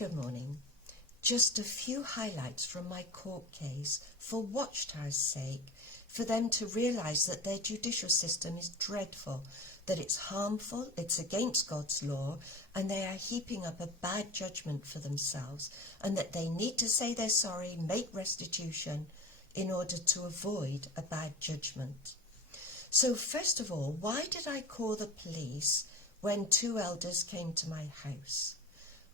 Good morning. Just a few highlights from my court case for Watchtower's sake, for them to realise that their judicial system is dreadful, that it's harmful, it's against God's law, and they are heaping up a bad judgment for themselves, and that they need to say they're sorry, make restitution, in order to avoid a bad judgment. So first of all, why did I call the police when two elders came to my house?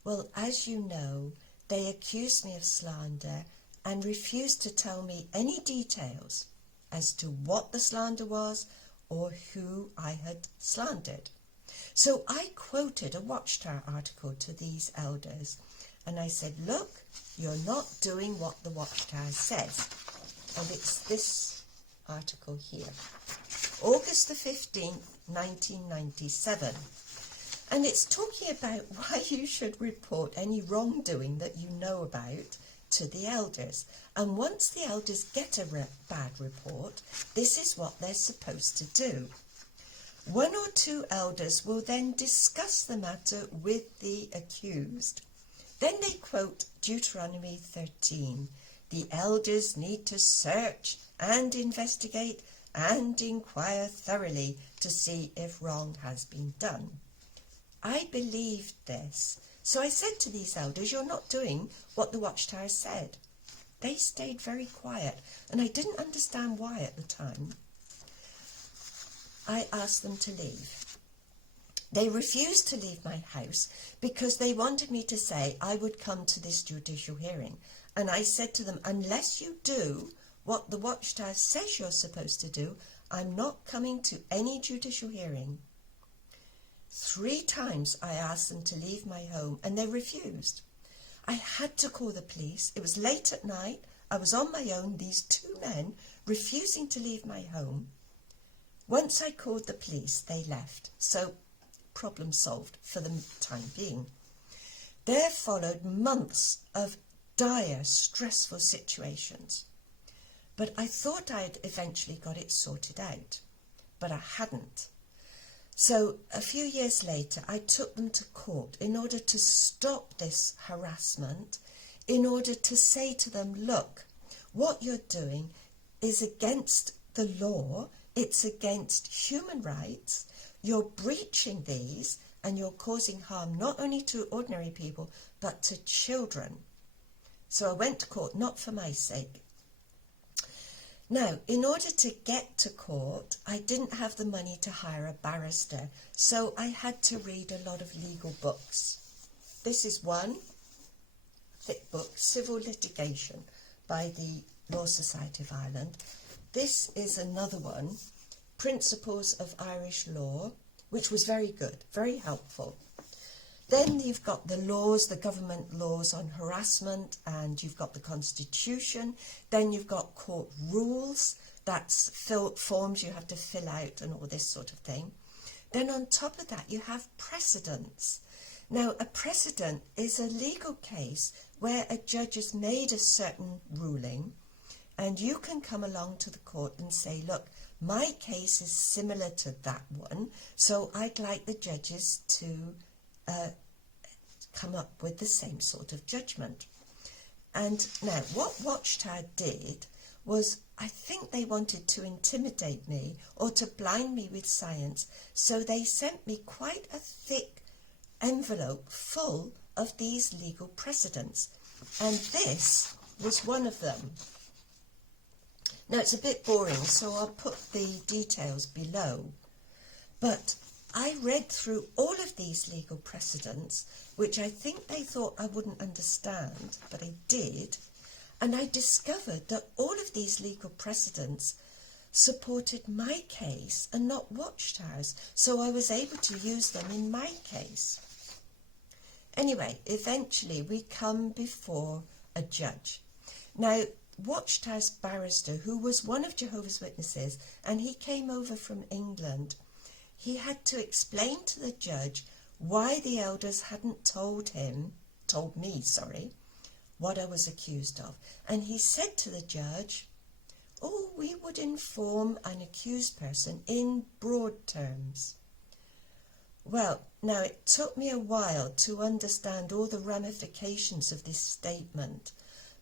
Well, as you know, they accused me of slander and refused to tell me any details as to what the slander was or who I had slandered. So I quoted a Watchtower article to these elders, and I said, look, you're not doing what the Watchtower says. And it's this article here, August the 15th, 1997. And it's talking about why you should report any wrongdoing that you know about to the elders. And once the elders get a bad report, this is what they're supposed to do. One or two elders will then discuss the matter with the accused. Then they quote Deuteronomy 13. The elders need to search and investigate and inquire thoroughly to see if wrong has been done. I believed this, so I said to these elders, you're not doing what the Watchtower said. They stayed very quiet, and I didn't understand why at the time. I asked them to leave. They refused to leave my house because they wanted me to say I would come to this judicial hearing. And I said to them, unless you do what the Watchtower says you're supposed to do, I'm not coming to any judicial hearing. 3 times I asked them to leave my home and they refused. I had to call the police. It was late at night. I was on my own, these 2 men refusing to leave my home. Once I called the police, they left. So problem solved for the time being. There followed months of dire, stressful situations. But I thought I'd eventually got it sorted out. But I hadn't. So a few years later, I took them to court in order to stop this harassment, in order to say to them, look, what you're doing is against the law, it's against human rights, you're breaching these, and you're causing harm not only to ordinary people, but to children. So I went to court, not for my sake. Now, in order to get to court, I didn't have the money to hire a barrister, so I had to read a lot of legal books. This is one thick book, Civil Litigation, by the Law Society of Ireland. This is another one, Principles of Irish Law, which was very good, very helpful. Then you've got the laws, the government laws on harassment, and you've got the Constitution. Then you've got court rules, that's forms you have to fill out and all this sort of thing. Then on top of that, you have precedents. Now, a precedent is a legal case where a judge has made a certain ruling, and you can come along to the court and say, look, my case is similar to that one, so I'd like the judges to come up with the same sort of judgment. And now what Watchtower did was, I think they wanted to intimidate me or to blind me with science, so they sent me quite a thick envelope full of these legal precedents, and this was one of them. Now it's a bit boring, so I'll put the details below, but I read through all of these legal precedents, which I think they thought I wouldn't understand, but I did, and I discovered that all of these legal precedents supported my case and not Watchtower's, so I was able to use them in my case. Anyway, eventually we come before a judge. Now, Watchtower's barrister, who was one of Jehovah's Witnesses, and he came over from England, he had to explain to the judge why the elders hadn't told me, what I was accused of. And he said to the judge, oh, we would inform an accused person in broad terms. Well, now it took me a while to understand all the ramifications of this statement,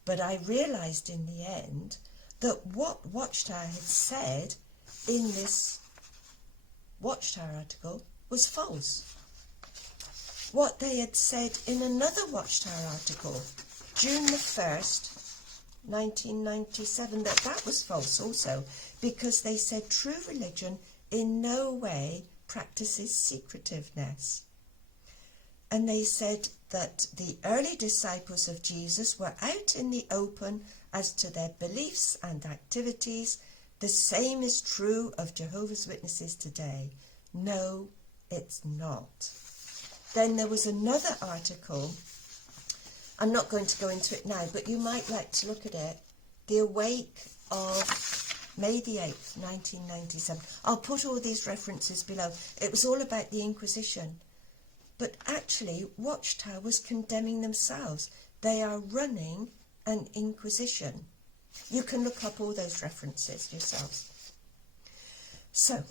but I realised in the end that what Watchtower had said in this Watchtower article was false. What they had said in another Watchtower article, June the 1st, 1997, that was false also, because they said true religion in no way practices secretiveness. And they said that the early disciples of Jesus were out in the open as to their beliefs and activities. The same is true of Jehovah's Witnesses today. No, it's not. Then there was another article. I'm not going to go into it now, but you might like to look at it. The Awake of May the 8th, 1997. I'll put all these references below. It was all about the Inquisition. But actually, Watchtower was condemning themselves. They are running an Inquisition. You can look up all those references yourselves. So,